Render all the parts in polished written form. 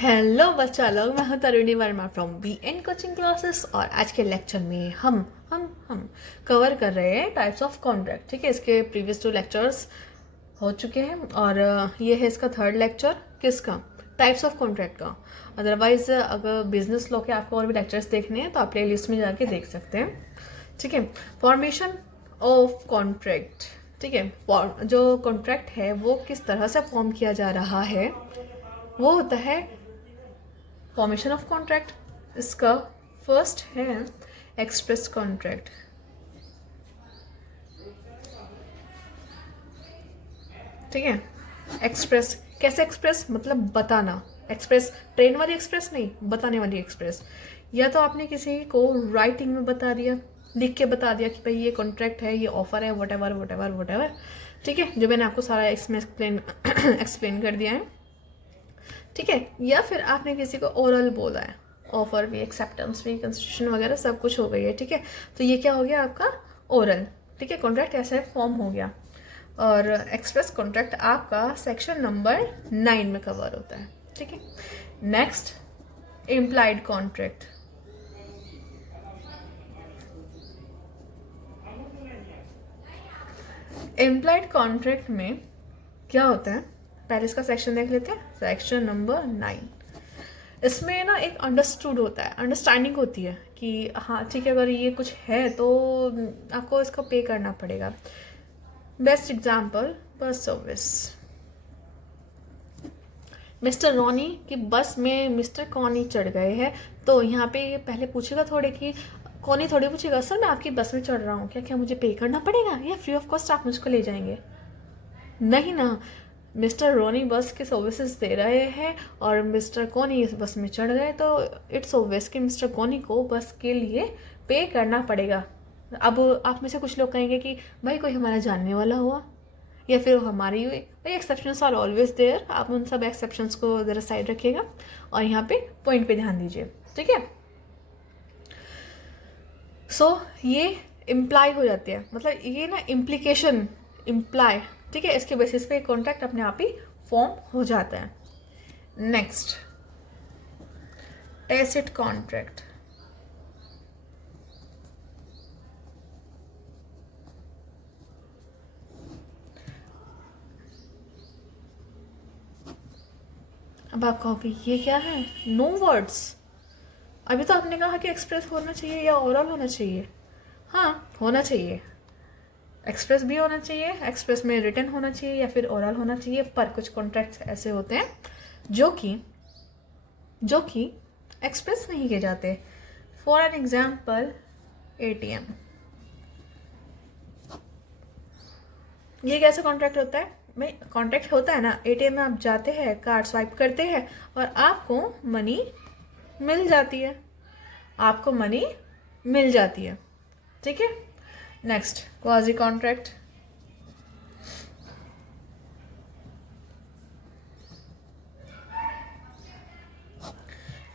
Hello बच्चा लोग, मैं हूं Taruni Verma from B N coaching classes. और आज के लेक्चर में हम कवर कर रहे हैं टाइप्स ऑफ कॉन्ट्रैक्ट। ठीक है, इसके प्रीवियस 2 लेक्चर्स हो चुके हैं और ये है इसका 3rd लेक्चर। किसका? टाइप्स ऑफ कॉन्ट्रैक्ट का। अदरवाइज अगर बिजनेस लॉ के आपको और भी लेक्चर्स देखने हैं तो आप प्ले लिस्ट में जाके देख सकते हैं। ठीक है, फॉर्मेशन ऑफ कॉन्ट्रैक्ट। ठीक है, जो कॉन्ट्रैक्ट है वो किस तरह से फॉर्म किया जा रहा है वो होता है फॉर्मेशन ऑफ कॉन्ट्रैक्ट। इसका फर्स्ट है एक्सप्रेस कॉन्ट्रैक्ट। ठीक है, एक्सप्रेस कैसे? एक्सप्रेस मतलब बताना। एक्सप्रेस ट्रेन वाली एक्सप्रेस नहीं, बताने वाली एक्सप्रेस। या तो आपने किसी को राइटिंग में बता दिया, लिख के बता दिया कि भाई ये कॉन्ट्रैक्ट है, ये ऑफर है, what ever what ever what ever. ठीक है, जो मैंने आपको सारा इसमें एक्सप्लेन कर दिया है। ठीक है, या फिर आपने किसी को ओरल बोला है, ऑफर भी, एक्सेप्टेंस भी, कंस्टिट्यूशन वगैरह सब कुछ हो गई है। ठीक है, तो ये क्या हो गया आपका? ओरल। ठीक है, कॉन्ट्रैक्ट ऐसे फॉर्म हो गया। और एक्सप्रेस कॉन्ट्रैक्ट आपका सेक्शन नंबर 9 में कवर होता है। ठीक है, next implied contract. Implied contract में क्या होता है, पहले इसका सेक्शन देख लेते हैं। सेक्शन नंबर 9, इसमें ना एक अंडरस्टूड होता है, अंडरस्टैंडिंग होती है कि हाँ ठीक है, अगर ये कुछ है तो आपको इसको पे करना पड़ेगा। Best example, bus service. Mister Ronnie की बस में मिस्टर कॉनी चढ़ गए हैं, तो यहाँ पे ये पहले पूछेगा थोड़े कि कॉनी थोड़ी पूछेगा सर मैं आपकी बस में चढ़ रहा हूँ, क्या क्या मुझे पे करना पड़ेगा या फ्री ऑफ कॉस्ट आप मुझको ले जाएंगे? नहीं ना, मिस्टर रोनी बस के सर्विसेज दे रहे हैं और मिस्टर कोनी इस बस में चढ़ गए तो इट्स ऑब्वियस कि मिस्टर कोनी को बस के लिए पे करना पड़ेगा। अब आप में से कुछ लोग कहेंगे कि भाई कोई हमारा जानने वाला हुआ या फिर हमारी हुई। भाई एक्सेप्शंस आर ऑलवेज देयर, आप उन सब एक्सेप्शंस को ज़रा साइड रखिएगा और यहाँ पे पॉइंट पे ध्यान दीजिए। ठीक है, सो ये इम्प्लाई हो जाती है, मतलब ये ना इम्प्लीकेशन, इम्प्लाई। ठीक है, इसके बेसिस पे कॉन्ट्रैक्ट अपने आप ही फॉर्म हो जाता है। Next, tacit contract. अब आप कहोगे ये क्या है? No words. अभी तो आपने कहा कि एक्सप्रेस होना चाहिए या ओरल होना चाहिए। हाँ, होना चाहिए, एक्सप्रेस भी होना चाहिए, एक्सप्रेस में रिटन होना चाहिए या फिर ओरल होना चाहिए। पर कुछ कॉन्ट्रैक्ट्स ऐसे होते हैं जो कि एक्सप्रेस नहीं किए जाते। For an example, ATM. ये कैसा कॉन्ट्रैक्ट होता है? भाई कॉन्ट्रैक्ट होता है ना, एटीएम में आप जाते हैं, कार्ड स्वाइप करते हैं और आपको मनी मिल जाती है, आपको मनी मिल जाती है। ठीक है, next, quasi contract.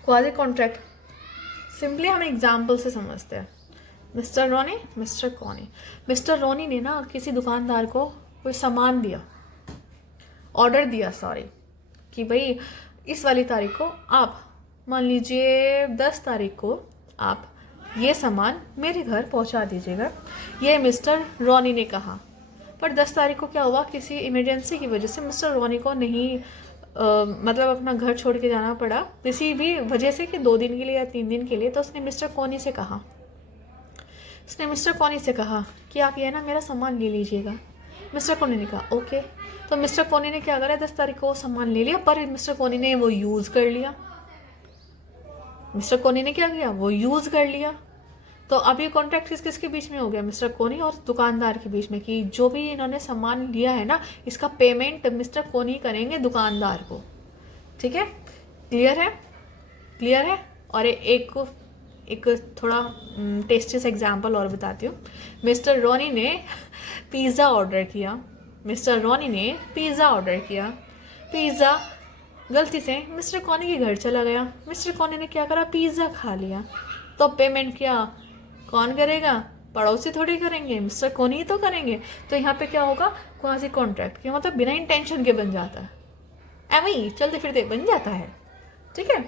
Quasi contract simply हम एग्जाम्पल से समझते हैं। मिस्टर रोनी, मिस्टर कॉनी। मिस्टर रोनी ने ना किसी दुकानदार को कोई सामान दिया, ऑर्डर दिया सॉरी, कि भाई इस वाली तारीख को आप, मान लीजिए 10 तारीख को आप ये सामान मेरे घर पहुंचा दीजिएगा। ये मिस्टर रोनी ने कहा। पर 10 तारीख को क्या हुआ, किसी इमरजेंसी की वजह से मिस्टर रोनी को नहीं मतलब अपना घर छोड़ के जाना पड़ा, किसी भी वजह से कि 2 दिन के लिए या 3 दिन के लिए। तो उसने मिस्टर कोनी से कहा, कि आप ये ना मेरा सामान ले लीजिएगा। मिस्टर कोनी ने कहा ओके। तो मिस्टर कोनी ने क्या करा, 10 तारीख को सामान ले लिया, पर मिस्टर कोनी ने वो यूज़ कर लिया। मिस्टर कोनी ने क्या किया, वो यूज़ कर लिया। तो अब ये कॉन्ट्रैक्ट किस किस के बीच में हो गया? मिस्टर कोनी और दुकानदार के बीच में, कि जो भी इन्होंने सामान लिया है ना, इसका पेमेंट मिस्टर कोनी करेंगे दुकानदार को। ठीक है, क्लियर है? क्लियर है। और एक थोड़ा टेस्टी सा एग्जाम्पल और बताती हूँ। मिस्टर रोनी ने पिज़्ज़ा ऑर्डर किया, पिज़्ज़ा गलती से मिस्टर कोनी के घर चला गया। मिस्टर कोनी ने क्या करा, पिज़्ज़ा खा लिया। तो पेमेंट क्या कौन करेगा? पड़ोसी थोड़ी करेंगे, मिस्टर कोनी ही तो करेंगे। तो यहाँ पे क्या होगा, क्वाजी कॉन्ट्रैक्ट, क्या मतलब बिना इंटेंशन के बन जाता है, एवं ही चलते फिरते बन जाता है। ठीक है।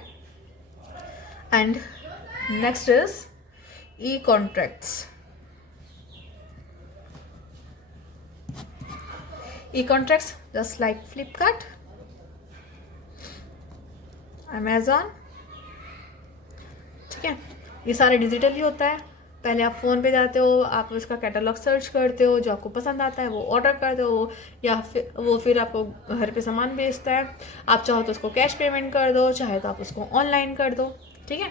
And next is E contracts. E contracts just like Flipkart, Amazon, ठीक है। ये सारे डिजिटली होता है। पहले आप फ़ोन पे जाते हो, आप उसका कैटलॉग सर्च करते हो, जो आपको पसंद आता है वो ऑर्डर करते हो, या फिर आपको घर पे सामान भेजता है। आप चाहो तो उसको कैश पेमेंट कर दो, चाहे तो आप उसको ऑनलाइन कर दो, ठीक है।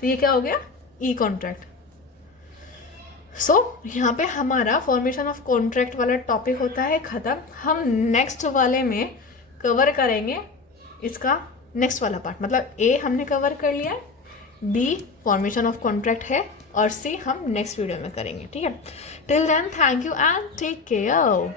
तो ये क्या हो गया, ई कॉन्ट्रैक्ट। सो यहाँ पे हमारा फॉर्मेशन ऑफ कॉन्ट्रैक्ट वाला टॉपिक होता है ख़त्म। हम नेक्स्ट वाले में कवर करेंगे इसका नेक्स्ट वाला पार्ट। मतलब ए हमने कवर कर लिया, बी फॉर्मेशन ऑफ कॉन्ट्रैक्ट है, और सी हम नेक्स्ट वीडियो में करेंगे, ठीक है। Till then thank you and take care.